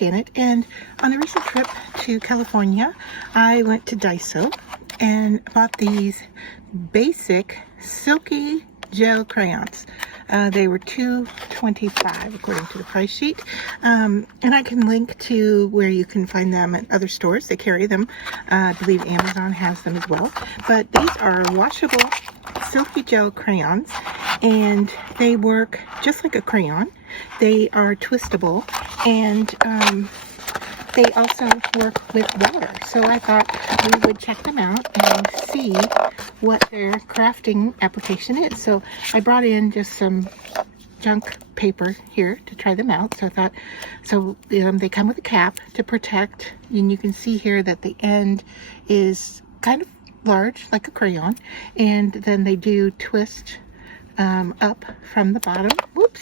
Janet, and on a recent trip to California, I went to Daiso and bought these Bazic silky gel crayons. They were $2.25 according to the price sheet, and I can link to where you can find them at other stores. They carry them. I believe Amazon has them as well. But these are washable silky gel crayons, and they work just like a crayon. They are twistable, and they also work with water. So I thought we would check them out and see what their crafting application is. So I brought in just some junk paper here to try them out. So I thought, they come with a cap to protect, and you can see here that the end is kind of large like a crayon, and then they do twist up from the bottom. Whoops.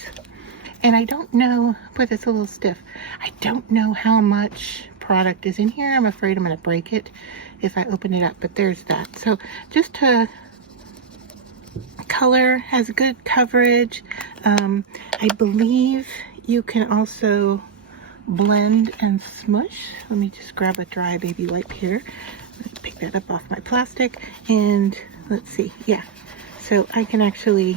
And I don't know, but it's a little stiff. I don't know how much product is in here. I'm afraid I'm going to break it if I open it up, but there's that. So just to color, has good coverage. I believe you can also blend and smush. Let me just grab a dry baby wipe here. Let's pick that up off my plastic, and let's see. Yeah, so I can actually,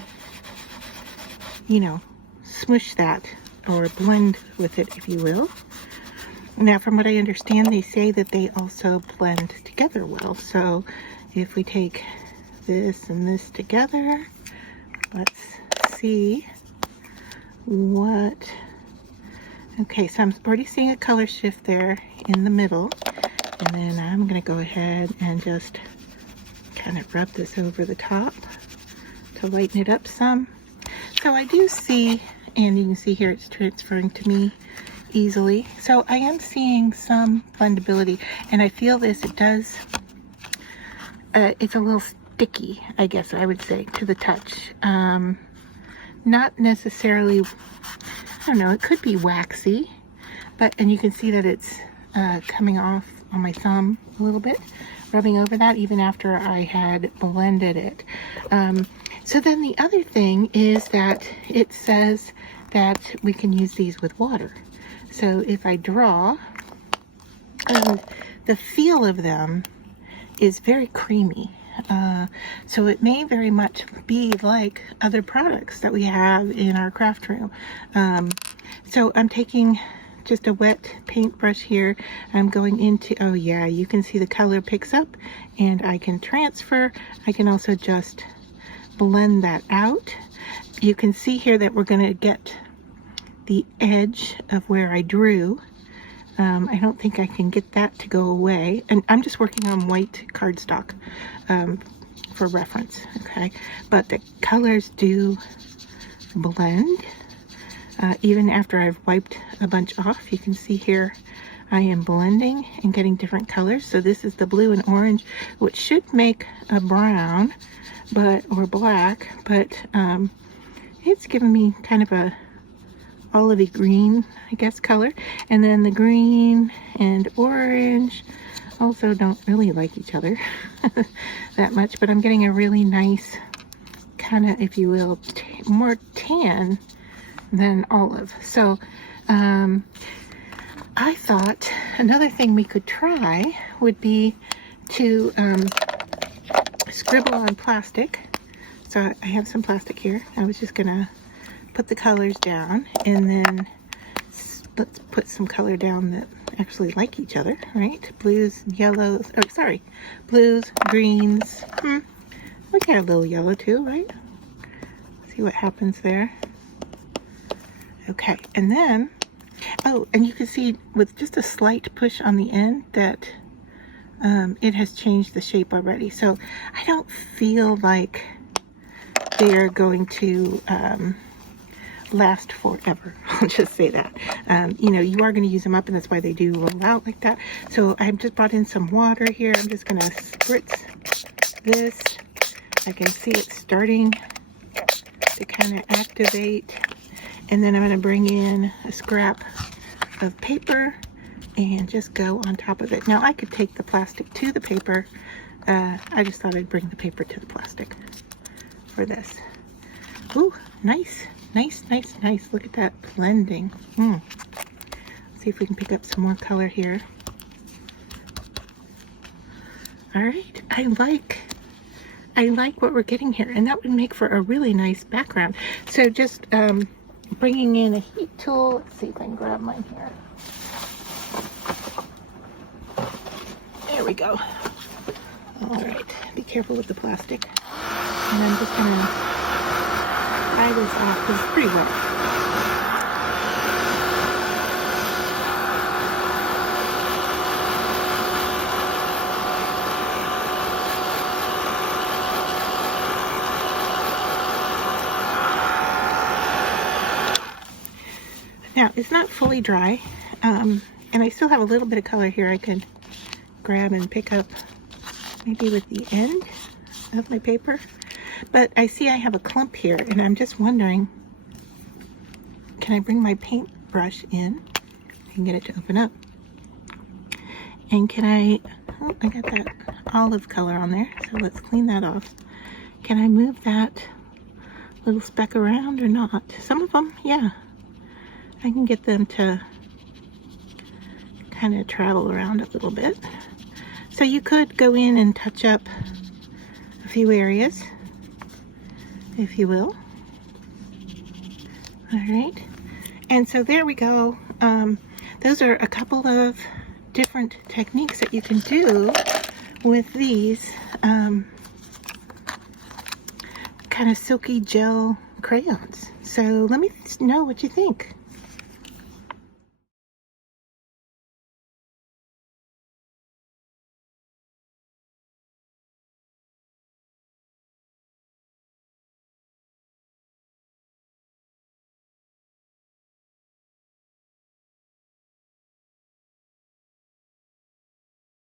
smush that or blend with it, if you will. Now, from what I understand, they say that they also blend together well. So if we take this and this together, let's see what. Okay, so I'm already seeing a color shift there in the middle, and then I'm going to go ahead and just kind of rub this over the top to lighten it up some. So I do see, and you can see here it's transferring to me easily. So I am seeing some blendability, and I feel this, it does, it's a little sticky, I guess I would say, to the touch. Not necessarily, I don't know, it could be waxy, but, and you can see that it's coming off on my thumb a little bit, rubbing over that even after I had blended it. So then the other thing is that it says that we can use these with water. So if I draw, the feel of them is very creamy. So it may very much be like other products that we have in our craft room. So I'm taking just a wet paintbrush here. I'm going into, oh yeah, you can see the color picks up, and I can transfer. I can also just blend that out. You can see here that we're going to get the edge of where I drew. I don't think I can get that to go away, and I'm just working on white cardstock for reference, okay? But the colors do blend even after I've wiped a bunch off. You can see here I am blending and getting different colors. So this is the blue and orange, which should make a brown, or black, but it's giving me kind of a olivey green, I guess, color. And then the green and orange also don't really like each other that much, but I'm getting a really nice kind of, if you will, more tan than olive. So I thought another thing we could try would be to scribble on plastic. So I have some plastic here. I was just gonna put the colors down, and then let's put some color down that actually like each other, right? Blues, yellows, oh sorry, blues, greens. We got a little yellow too, right? See what happens there. Okay, and then, oh, and you can see with just a slight push on the end that it has changed the shape already. So I don't feel like they're going to last forever. I'll just say that. You are going to use them up, and that's why they do roll out like that. So I've just brought in some water here. I'm just going to spritz this. I can see it starting to kind of activate. And then I'm going to bring in a scrap of paper and just go on top of it. Now I could take the plastic to the paper. I just thought I'd bring the paper to the plastic for this. Ooh, nice, nice, nice, nice. Look at that blending. See if we can pick up some more color here. All right, I like what we're getting here, and that would make for a really nice background. So just bringing in a heat tool. Let's see if I can grab mine here. There we go. All right, be careful with the plastic. And I'm just gonna tie this off because it's pretty wet. Now, it's not fully dry, and I still have a little bit of color here I could grab and pick up maybe with the end of my paper. But I see I have a clump here, and I'm just wondering, can I bring my paintbrush in? I can get it to open up. And can I got that olive color on there, so let's clean that off. Can I move that little speck around or not? Some of them, yeah. I can get them to kind of travel around a little bit. So you could go in and touch up a few areas, if you will. All right, and so there we go. Those are a couple of different techniques that you can do with these kind of silky gel crayons. So let me know what you think.